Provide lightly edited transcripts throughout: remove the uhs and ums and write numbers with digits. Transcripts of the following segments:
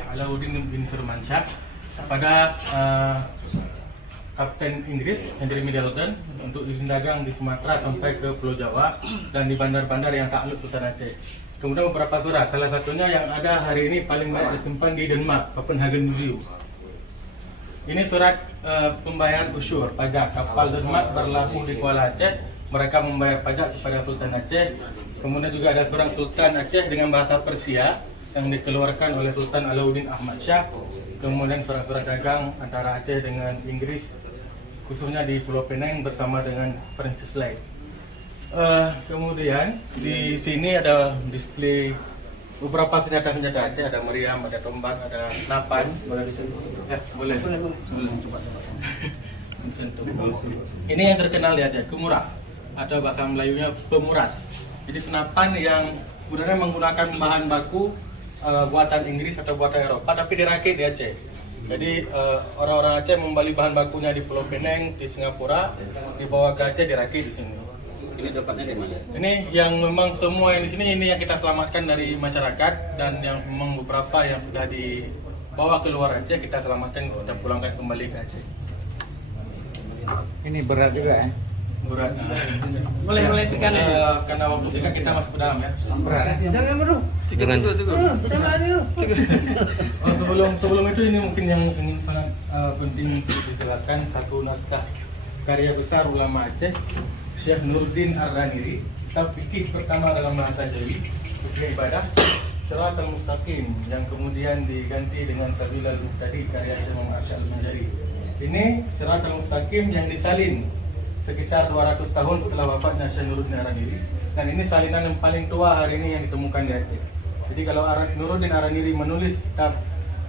Alauddin bin Firmansyah pada Kapten Inggris Henry Middleton untuk izin dagang di Sumatera sampai ke Pulau Jawa dan di bandar-bandar yang takluk Sultan Aceh. Kemudian beberapa surat, salah satunya yang ada hari ini paling banyak disimpan di Denmark, Copenhagen Museum. Ini surat pembayaran usyur pajak kapal Denmark berlabuh di Kuala Aceh. Mereka membayar pajak kepada Sultan Aceh. Kemudian juga ada surat Sultan Aceh dengan bahasa Persia yang dikeluarkan oleh Sultan Alauddin Ahmad Shah. Kemudian surat-surat dagang antara Aceh dengan Inggris, khususnya di Pulau Penang bersama dengan Francis Light. Kemudian di sini ada display beberapa senjata-senjata Aceh, ada meriam, ada tombak, ada senapan. Boleh disentuh? Ya, boleh. Coba. Ini yang terkenal di Aceh, kumurah atau bahasa Melayunya pemuras. Jadi senapan yang sebenarnya menggunakan bahan baku buatan Inggris atau buatan Eropa, tapi dirakit di Aceh. Jadi orang-orang Aceh membeli bahan bakunya di Pulau Penang, di Singapura, dibawa ke Aceh dirakit di sini. Ini dapatnya dari mana? Ini yang memang semua yang di sini ini yang kita selamatkan dari masyarakat, dan yang memang beberapa yang sudah dibawa ke luar Aceh kita selamatkan, kita pulangkan kembali ke Aceh. Ini berat juga ya? Berat. Boleh tekan ya. Karena waktu singkat kita masuk ke dalam ya. Berat. Jangan bro. Jangan. Sebelum itu ini mungkin yang ingin sangat penting dijelaskan, satu naskah karya besar ulama Aceh, Syekh Nuruddin Ar-Raniri, kitab fikih pertama dalam bahasa Jawi, fikih ibadah, Shiratal Mustaqim, yang kemudian diganti dengan Sabilal Muhtadi karya Syekh Muhammad Arsyad Al-Manjari. Ini Shiratal Mustaqim yang disalin sekitar 200 tahun setelah wafatnya Syekh Nuruddin Ar-Raniri, dan ini salinan yang paling tua hari ini yang ditemukan di Aceh. Jadi kalau Nuruddin Ar-Raniri menulis kitab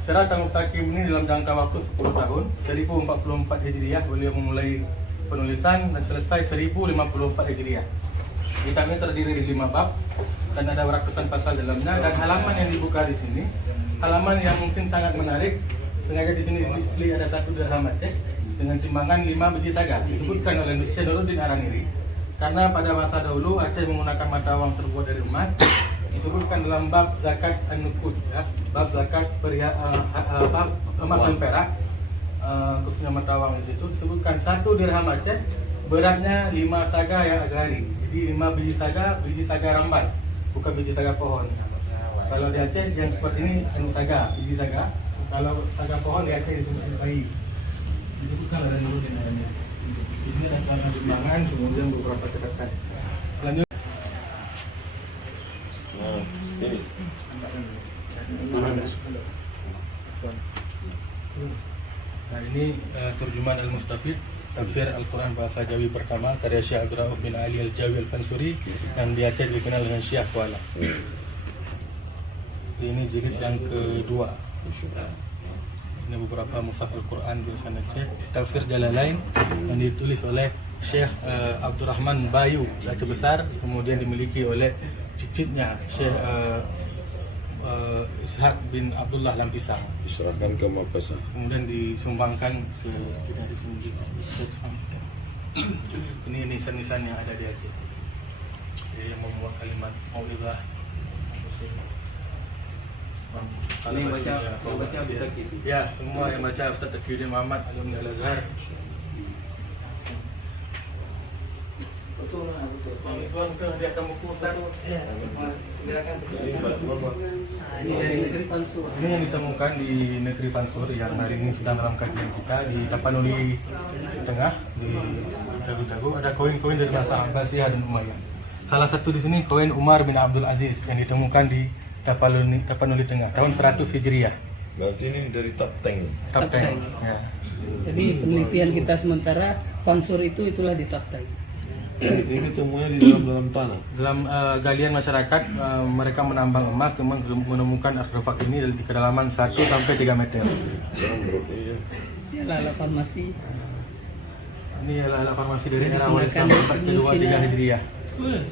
Shiratal Mustaqim ini dalam jangka waktu 10 tahun, 1044 Hijriah beliau memulai penulisan dan selesai 1054 Hijriah. Kitab ini terdiri dari 5 bab dan ada ratusan pasal dalamnya, dan halaman yang dibuka di sini halaman yang mungkin sangat menarik. Sengaja di sini display ada 1 dirham Aceh dengan timbangan 5 biji saga, disebutkan oleh Syekh Nuruddin Ar-Raniri karena pada masa dahulu Aceh menggunakan mata uang terbuat dari emas. Disebutkan dalam bab zakat an-nuqud ya, bab zakat bab emas dan perak, khususnya mata uang di situ disebutkan 1 dirham Aceh beratnya 5 saga yang agari. Jadi 5 biji saga rambat, bukan biji saga pohon. Kalau di Aceh yang seperti ini saga, biji saga. Kalau saga pohon di Aceh disebut bayi. Disebutkan oleh Nuruddin Ar-Raniri. Ini ada karena timbangan, kemudian beberapa catatan. Selanjutnya nah ini terjemahan Al-Mustafid, tafsir Al-Quran bahasa Jawi pertama karya Syekh Abdul Rauf bin Ali Al-Jawi Al-Fansuri yang di Aceh dikenal dengan Syekh Kuala. Ini jilid yang kedua. Ini beberapa mushaf Al-Quran tulisan Aceh, tafsir Jalalain yang ditulis oleh Syekh Abdurrahman Bayu Aceh Besar, kemudian dimiliki oleh cicitnya Syekh Ishaq bin Abdullah Lampisang. Diserahkan ke Makassar. Kemudian disumbangkan ke kita di sini. Ini nisan-nisan yang ada di Aceh. Yang membuat kalimat mau'izah. Ini yang baca Ustaz Taqiyuddin. Ya, semua yang baca Ustaz Taqiyuddin Muhammad Alumni Al-Azhar. Betul. Tuan dia akan buku Ustaz. Silakan. Ini dari negeri Fansur. Ini yang ditemukan di negeri Fansur yang hari ini sedang dalam kajian kita di Tapanuli Tengah, di Dagu-Dagu. Ada koin-koin dari masa Abbasiyah dan Umayyah. Salah satu di sini koin Umar bin Abdul Aziz yang ditemukan di Tapanuli Tengah tahun 100 Hijriah. Berarti ini dari top tank. Top 10. Ya. Jadi penelitian kita sementara Fansur itulah di top 10. Ini temunya di dalam tanah. Dalam galian masyarakat, mereka menambang emas, kemudian menemukan artefak ini di kedalaman 1 sampai 3 meter. Iya. Ialah alat farmasi. Ini adalah alat farmasi dari era awal Islam abad kedua 3 Hijriah.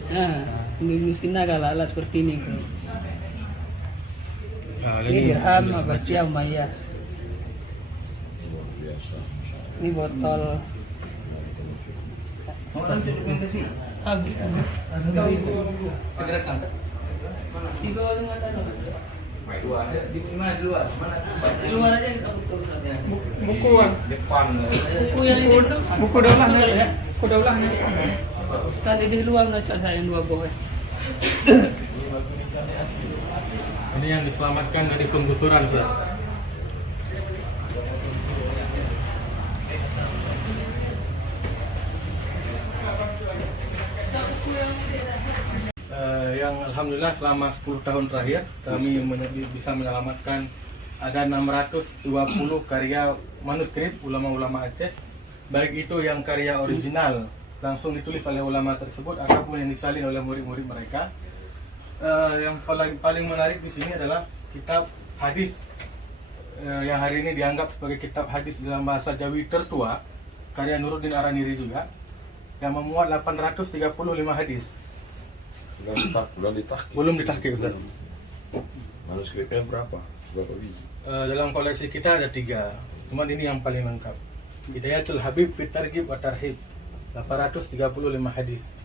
Nah, ini Sina kalau alat seperti ini. Ini dirham, Abbasiyah, Umayyah. Luar biasa. Ini botol. Segera kan. Tiga orang ada. Di mana di luar? Mana? Di luar aja kita butuh ya. Buku Bang. Depan. Buku yang ini tuh. Buku daulahnya. Ya. Buku daulahnya. Tadi di luar nggak saya yang 2 buah. Ini yang diselamatkan dari penggusuran, Ustaz. Yang alhamdulillah selama 10 tahun terakhir kami bisa menyelamatkan ada 620 karya manuskrip ulama-ulama Aceh, baik itu yang karya original langsung ditulis oleh ulama tersebut ataupun yang disalin oleh murid-murid mereka. Yang paling menarik di sini adalah kitab hadis yang hari ini dianggap sebagai kitab hadis dalam bahasa Jawi tertua, karya Nuruddin Araniri juga, yang memuat 835 hadis. Belum ditahqiq. Belum ditahqiq, Ustaz. Manuskripnya berapa biji? Dalam koleksi kita ada 3, cuman ini yang paling lengkap. Hidayatul Habib fit Targhib wa Tarhib, 835 hadis.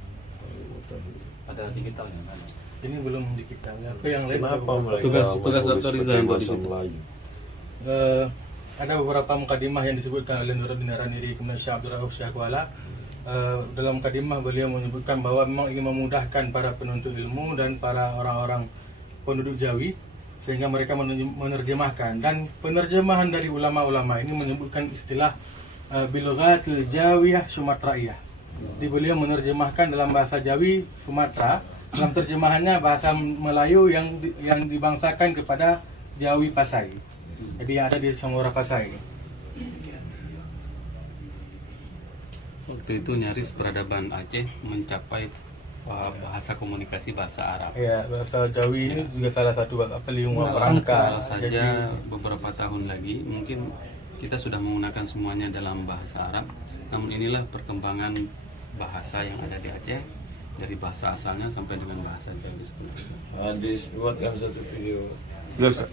Ada digitalnya mana? Ini belum di kitab. Apa yang lain? Kenapa mereka Tugas menulis Dr. Riza pakai untuk bahasa di situ? Melayu? Ada beberapa mukadimah yang disebutkan oleh Nuruddin Araniri, kemudian Syekh Abdul Rauf Syahkuala. Dalam mukadimah beliau menyebutkan bahwa memang ingin memudahkan para penuntut ilmu dan para orang-orang penduduk Jawi sehingga mereka menerjemahkan, dan penerjemahan dari ulama-ulama ini menyebutkan istilah bilughatil Jawiyah Sumatraiyah. Jadi beliau menerjemahkan dalam bahasa Jawi Sumatera, dalam terjemahannya bahasa Melayu yang dibangsakan kepada Jawi Pasai. Jadi yang ada di Samora Pasai. Waktu itu nyaris peradaban Aceh mencapai bahasa komunikasi bahasa Arab. Ya, bahasa Jawi ini juga salah satu lingua Kalau franca. saja beberapa tahun lagi mungkin kita sudah menggunakan semuanya dalam bahasa Arab. Namun inilah perkembangan bahasa yang ada di Aceh, dari bahasa asalnya sampai dengan bahasa Jawi sebenarnya. Hadis buatkan satu video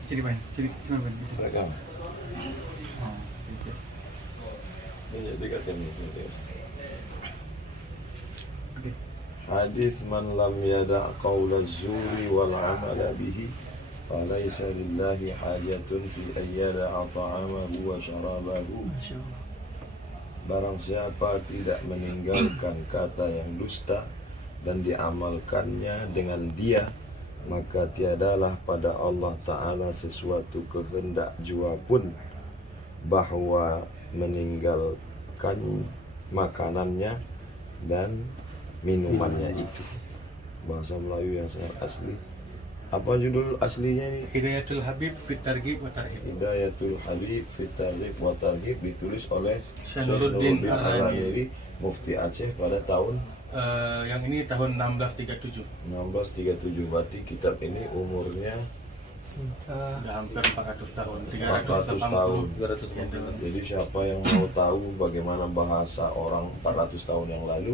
Sini Bang, sini Bang. rekam. Ini dekatkan ini. Hadis man lam yada' qawla zuri wal amala bihi falaysa lillahi hajatun fi ayyada'a ta'amahu wa syarabahu. Barang siapa tidak meninggalkan kata yang dusta dan diamalkannya dengan dia, maka tiadalah pada Allah Ta'ala sesuatu kehendak jua pun bahwa meninggalkan makanannya dan minumannya itu. Bahasa Melayu yang sangat asli. Apa judul aslinya ini? Hidayatul Habib fit Targhib wa Tarhib. Hidayatul Habib fit Targhib wa Tarhib, ditulis oleh Syekh Nuruddin Araniri, Mufti Aceh pada tahun yang ini tahun 1637. 1637. Berarti kitab ini umurnya Sudah hampir 400 tahun. 400 tahun. 280 tahun. Jadi siapa yang mau tahu bagaimana bahasa orang 400 tahun yang lalu,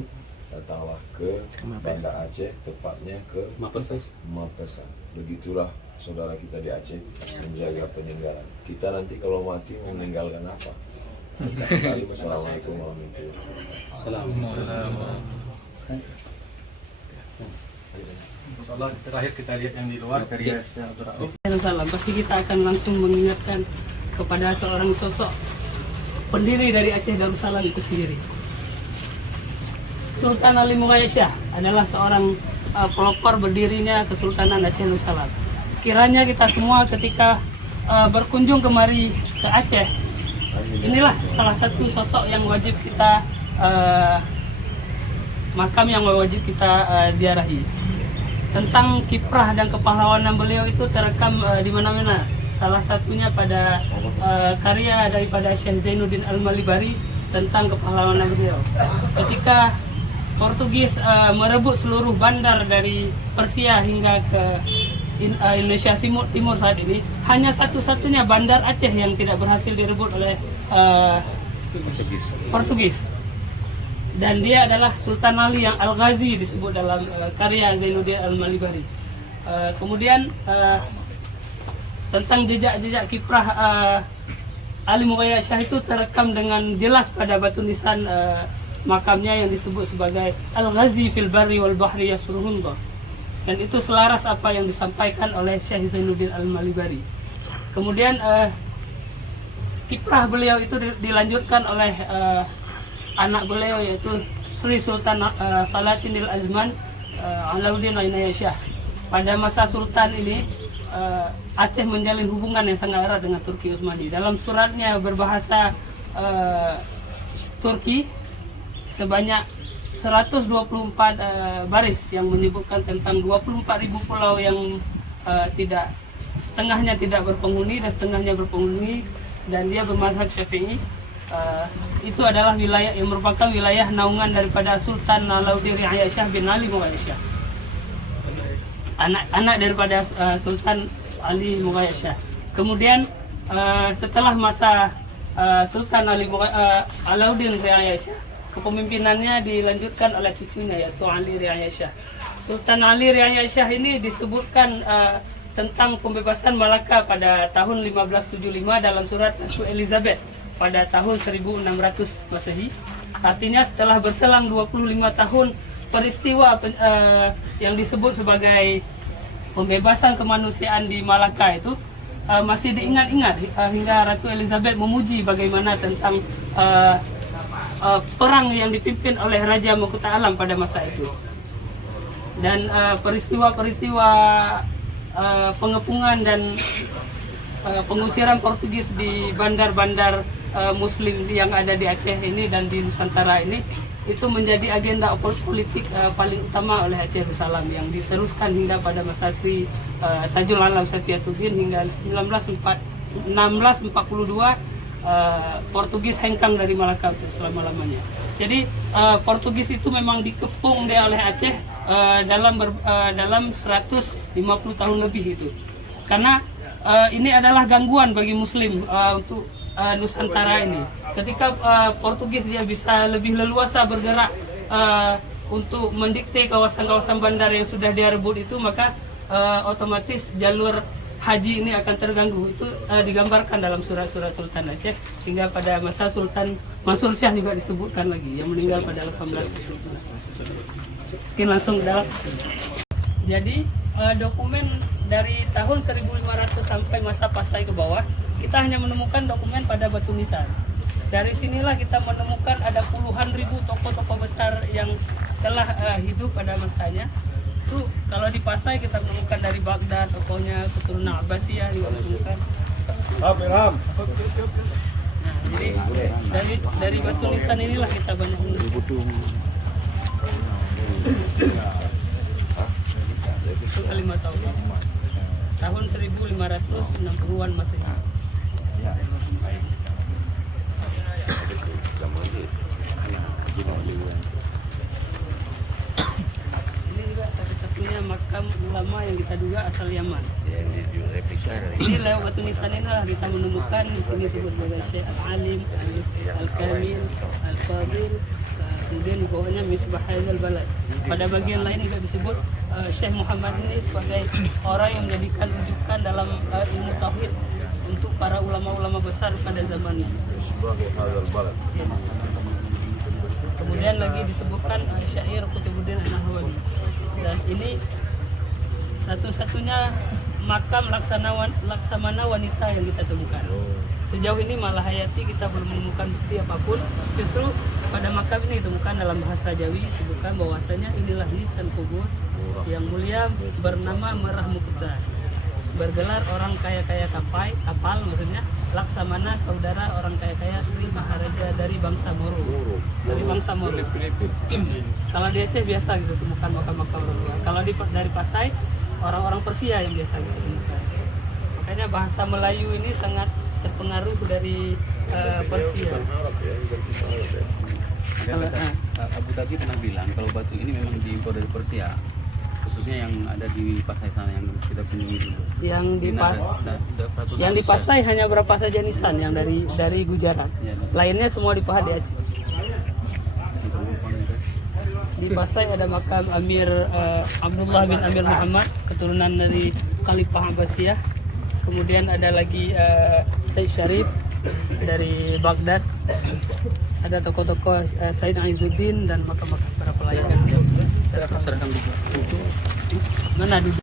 datanglah ke Banda Aceh, tepatnya ke Mapesas. Mapesa. Begitulah saudara kita di Aceh menjaga peninggalan. Kita nanti kalau mati mau meninggalkan apa? Assalamualaikum warahmatullahi wabarakatuh. Assalamualaikum. Insyaallah terakhir kita lihat yang di luar karya Syekh Abdul Rauf. Salam, pasti kita akan langsung mengingatkan kepada seorang sosok pendiri dari Aceh Darussalam itu sendiri. Sultan Ali Mughayyasyah adalah seorang pelopor berdirinya Kesultanan Aceh Darussalam. Kiranya kita semua ketika berkunjung kemari ke Aceh, inilah salah satu sosok yang wajib kita makam yang wajib kita ziarahi. Tentang kiprah dan kepahlawanan beliau itu terekam di mana-mana. Salah satunya pada karya daripada Syekh Zainuddin Al-Malibari tentang kepahlawanan beliau. Ketika Portugis merebut seluruh bandar dari Persia hingga ke Indonesia Timur saat ini, hanya satu-satunya bandar Aceh yang tidak berhasil direbut oleh Portugis. Dan dia adalah Sultan Ali yang Al-Ghazi disebut dalam karya Zainuddin Al-Malibari. Kemudian tentang jejak-jejak kiprah Ali Mughayyasyah itu terekam dengan jelas pada batu nisan makamnya yang disebut sebagai Al-Ghazi fil Barri wal Bahri Yasruhundah. dan itu selaras apa yang disampaikan oleh Syekh Zainuddin Al-Malibari. Kemudian kiprah beliau itu dilanjutkan oleh anak beliau, yaitu Sri Sultan Salatinil Azman Alauddin Ainaya Shah. Pada masa Sultan ini Aceh menjalin hubungan yang sangat erat dengan Turki Utsmani. Dalam suratnya berbahasa Turki sebanyak 124 baris yang menyebutkan tentang 24.000 pulau yang setengahnya tidak berpenghuni dan setengahnya berpenghuni, dan dia bermazhab Syafi'i. Itu adalah wilayah yang merupakan wilayah naungan daripada Sultan Alauddin Ri'ayah Shah bin Ali Mughayah Shah, anak daripada Sultan Ali Mughayah Shah. Kemudian setelah masa Sultan Alauddin Ri'ayah Shah, kepemimpinannya dilanjutkan oleh cucunya, yaitu Ali Ri'ayah Shah. Sultan Ali Ri'ayah Shah ini disebutkan tentang pembebasan Malaka pada tahun 1575 dalam surat Ratu Elizabeth pada tahun 1600 Masehi. Artinya setelah berselang 25 tahun peristiwa yang disebut sebagai pembebasan kemanusiaan di Malaka itu masih diingat-ingat hingga Ratu Elizabeth memuji bagaimana tentang perang yang dipimpin oleh Raja Mahkota Alam pada masa itu. Dan peristiwa-peristiwa pengepungan dan pengusiran Portugis di bandar-bandar Muslim yang ada di Aceh ini dan di Nusantara ini, itu menjadi agenda politik paling utama oleh Aceh Darussalam yang diteruskan hingga pada masa Sri Tajul Alam Safiatuddin hingga 1642 Portugis hengkang dari Malaka untuk selama-lamanya. Jadi Portugis itu memang dikepung dia oleh Aceh dalam 150 tahun lebih itu. Karena ini adalah gangguan bagi Muslim untuk Nusantara ini. Ketika Portugis dia bisa lebih leluasa bergerak untuk mendikte kawasan-kawasan bandar yang sudah dia rebut itu, maka otomatis jalur haji ini akan terganggu. Itu digambarkan dalam surat-surat Sultan Aceh hingga pada masa Sultan Mansur Shah juga disebutkan lagi, yang meninggal pada 18. Oke, langsung dalam. Jadi dokumen dari tahun 1500 sampai masa Pasai ke bawah, kita hanya menemukan dokumen pada batu nisan. Dari sinilah kita menemukan ada puluhan ribu tokoh-tokoh besar yang telah hidup pada masanya. Itu kalau di Pasai kita menemukan dari Baghdad, tokohnya keturunan Abbasiyah juga menemukan. Nah, jadi dari batu nisan inilah kita banyak menemukan. Itu kalimat tahun 1560-an Masehi. Ini juga satu-satunya makam ulama yang kita duga asal Yaman. Ini lewat batu nisan ini lah kita menemukan di sini disebut sebagai Syekh Al-Alim, Al-Kamil, Al-Fadil. Kemudian di bawahnya Misbah Haizal Balad. Pada bagian lain juga disebut Syekh Muhammad ini sebagai orang yang menjadikan rujukan dalam ilmu tauhid untuk para ulama-ulama besar pada zamannya. Kemudian lagi disebutkan syair Qutbuddin An-Nahwawi. Dan ini satu-satunya makam laksamana wanita yang kita temukan. Sejauh ini Malahayati kita belum menemukan bukti apapun. Justru pada makam ini ditemukan dalam bahasa Jawi disebutkan bahwasanya inilah nisan kubur yang mulia bernama Merah Mukta, bergelar orang kaya-kaya kapal maksudnya Laksamana, saudara orang kaya-kaya Sri Maharaja dari bangsa Moro. Dari bangsa Moro. Kalau di Aceh biasa gitu temukan makam-makam orang tua. Kalau dari Pasai orang-orang Persia yang biasa gitu temukan. Makanya bahasa Melayu ini sangat terpengaruh dari Persia. Abu Dhabi pernah bilang kalau batu ini memang diimpor dari Persia, khususnya yang ada di Pasai sana yang kita kunjungi dulu. Yang di Pasai hanya berapa saja nisan yang dari Gujarat. Lainnya semua dipahat di Aceh. Di Pasai ada makam Amir Abdullah bin Amir Muhammad, keturunan dari Khalifah Abbasiyah. Kemudian ada lagi Said Syarif dari Baghdad. Ada tokoh-tokoh Said Aizuddin dan makam-makam para pelayan. Serahkan buku. Mana duduk?